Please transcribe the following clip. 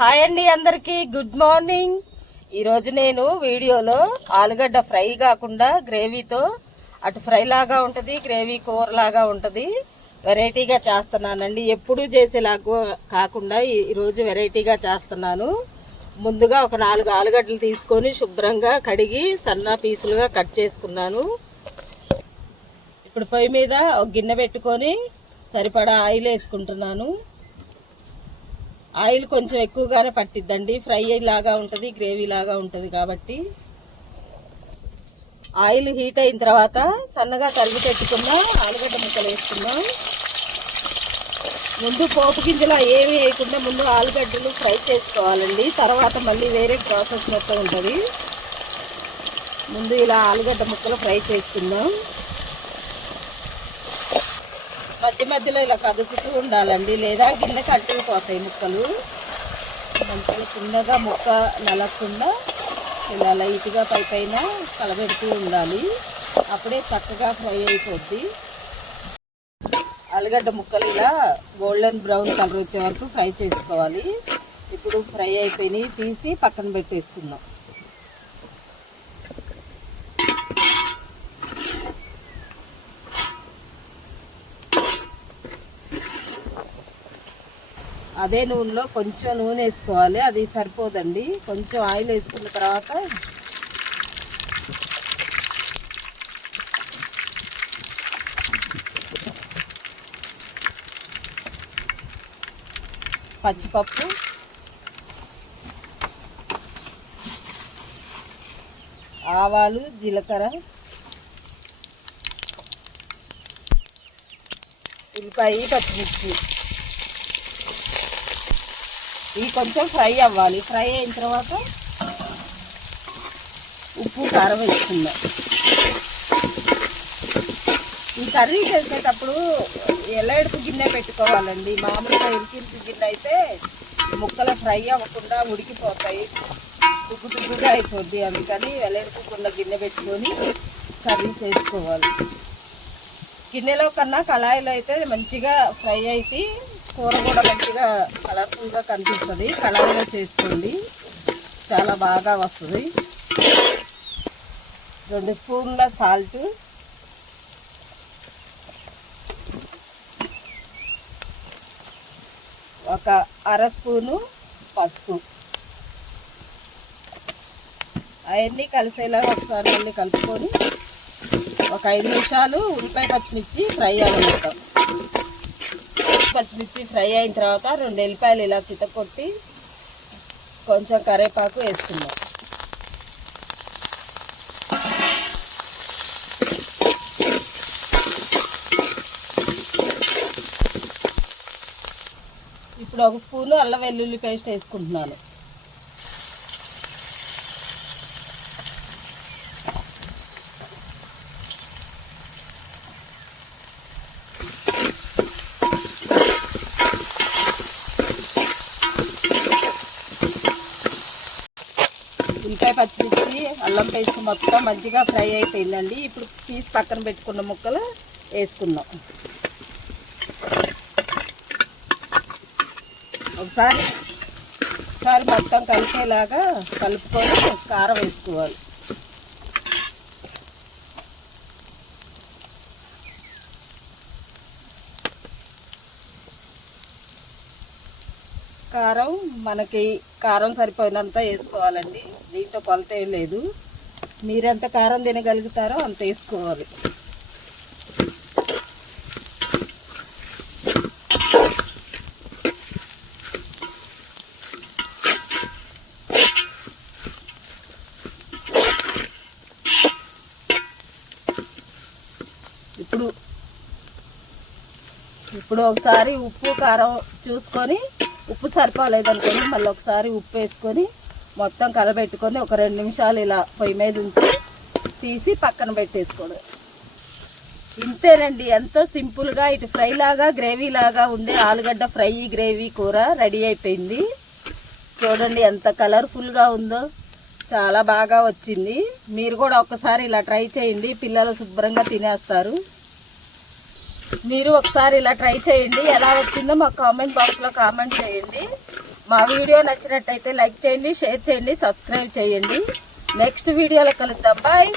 Hi అండి, అందరికీ good morning. ఈరోజు నేను వీడియోలో ఆలుగడ్డ ఫ్రై కాకుండా గ్రేవీతో అటు ఫ్రై లాగా ఉంటుంది, గ్రేవీ కూర లాగా ఉంటుంది, వెరైటీగా చేస్తున్నానండి. ఎప్పుడు చేసేలాగా కాకుండా ఈరోజు వెరైటీగా చేస్తున్నాను. ముందుగా ఒక 4 ఆలుగడ్డలు తీసుకొని శుభ్రంగా కడిగి సన్న పీసులుగా కట్ చేసుకున్నాను. ఇప్పుడు పొయ్యి మీద ఒక గిన్నె పెట్టుకొని సరిపడా ఆయిల్ వేసుకుంటున్నాను. ఆయిల్ కొంచెం ఎక్కువగానే పట్టిద్దండి, ఫ్రై లాగా ఉంటుంది, గ్రేవీ లాగా ఉంటుంది కాబట్టి. ఆయిల్ హీట్ అయిన తర్వాత సన్నగా తరిగి పెట్టుకున్న ఆలుగడ్డ ముక్కలు వేసుకుందాం. ముందు పోపు గింజలు ఏమి వేయకుండా ముందు ఆలుగడ్డలు ఫ్రై చేసుకోవాలండి, తర్వాత మళ్ళీ వేరే ప్రాసెస్ మొత్తం ఉంటుంది. ముందు ఇలా ఆలుగడ్డ ముక్కలు ఫ్రై చేసుకుందాం. మధ్య మధ్యలో ఇలా కదుపుతూ ఉండాలండి, లేదా గిన్నెకి అంటుకుపోతాయి ముక్కలు. మంచిగా చిన్నగా ముక్క నలగకుండా ఇలా లైట్గా పైన కలబెడుతూ ఉండాలి, అప్పుడే చక్కగా ఫ్రై అయిపోద్ది. ఆలుగడ్డ ముక్కలు ఇలా గోల్డెన్ బ్రౌన్ కలర్ వచ్చే వరకు ఫ్రై చేసుకోవాలి. ఇప్పుడు ఫ్రై అయిపోయినాయి, తీసి పక్కన పెట్టేసుకుందాం. అదే నూనెలో కొంచెం నూనె వేసుకోవాలి, అది సరిపోదండి. కొంచెం ఆయిల్ వేసుకున్న తర్వాత పచ్చిపప్పు, ఆవాలు, జీలకర్ర, ఉల్లిపాయ, పచ్చిమిర్చి ఇవి కొంచెం ఫ్రై అవ్వాలి. ఫ్రై అయిన తర్వాత ఉప్పు, కారం వేసుకుందాం. ఈ కర్రీ చేసేటప్పుడు ఎల్లెడుపు గిన్నె పెట్టుకోవాలండి. మామూలుగా ఇరికి గిన్నె అయితే ముక్కలు ఫ్రై అవ్వకుండా ఉడికిపోతాయి, దుగ్గుగా అయిపోద్ది. అందుకని ఎల్లెడుపుకున్న గిన్నె పెట్టుకొని కర్రీ చేసుకోవాలి. గిన్నెలో కన్నా కళాయిలో అయితే మంచిగా ఫ్రై అయితే కూర కూడా మంచిగా కలర్ఫుల్గా కనిపిస్తుంది. కళాయిలో చేసుకోండి, చాలా బాగా వస్తుంది. 2 స్పూన్ల సాల్ట్, ఒక 1/2 స్పూను పసుపు, అవన్నీ కలిసేలా ఒకసారి మళ్ళీ కలుపుకొని ఒక 5 నిమిషాలు ఉల్లిపాయ పచ్చిమిర్చి ఫ్రై అవ్వనిద్దాం. పచ్చిమిర్చి ఫ్రై అయిన తర్వాత 2 ఎల్లిపాయలు ఇలా చితకొట్టి కొంచెం కరివేపాకు వేసుకుందాం. ఇప్పుడు 1 స్పూను అల్లం వెల్లుల్లి పేస్ట్ వేసుకుంటున్నాను. ఉల్లిపాయ, పచ్చిమిర్చి, అల్లం పేస్ట్ మొత్తం మంచిగా ఫ్రై అయిపోయిందండి. ఇప్పుడు తీసి పక్కన పెట్టుకున్న ముక్కలు వేసుకుందాం. ఒకసారి మొత్తం కలిసేలాగా కలుపుకొని కారం వేసుకోవాలి. కారం మనకి కారం సరిపోయినంత వేసుకోవాలండి, దీంట్లో కొలత ఏం లేదు. మీరెంత కారం తినగలుగుతారో అంత వేసుకోవాలి. ఇప్పుడు ఒకసారి ఉప్పు, కారం చూసుకొని ఉప్పు సరిపోలేదనుకోండి మళ్ళీ ఒకసారి ఉప్పు వేసుకొని మొత్తం కలబెట్టుకొని ఒక 2 నిమిషాలు ఇలా పొయ్యి మీద ఉంచి తీసి పక్కన పెట్టేసుకోవడం. ఇంతేనండి, ఎంతో సింపుల్గా ఇటు ఫ్రై లాగా గ్రేవీ లాగా ఉండే ఆలుగడ్డ ఫ్రై గ్రేవీ కూర రెడీ అయిపోయింది. చూడండి ఎంత కలర్ఫుల్గా ఉందో, చాలా బాగా వచ్చింది. మీరు కూడా ఒకసారి ఇలా ట్రై చేయండి, పిల్లలు శుభ్రంగా తినేస్తారు. మీరు ఒకసారి ఇలా ట్రై చేయండి, ఎలా వచ్చిందో మాకు కామెంట్ బాక్స్లో కామెంట్ చేయండి. మా వీడియో నచ్చినట్టయితే లైక్ చేయండి, షేర్ చేయండి, సబ్స్క్రైబ్ చేయండి. నెక్స్ట్ వీడియోలో కలుద్దాం. బాయ్.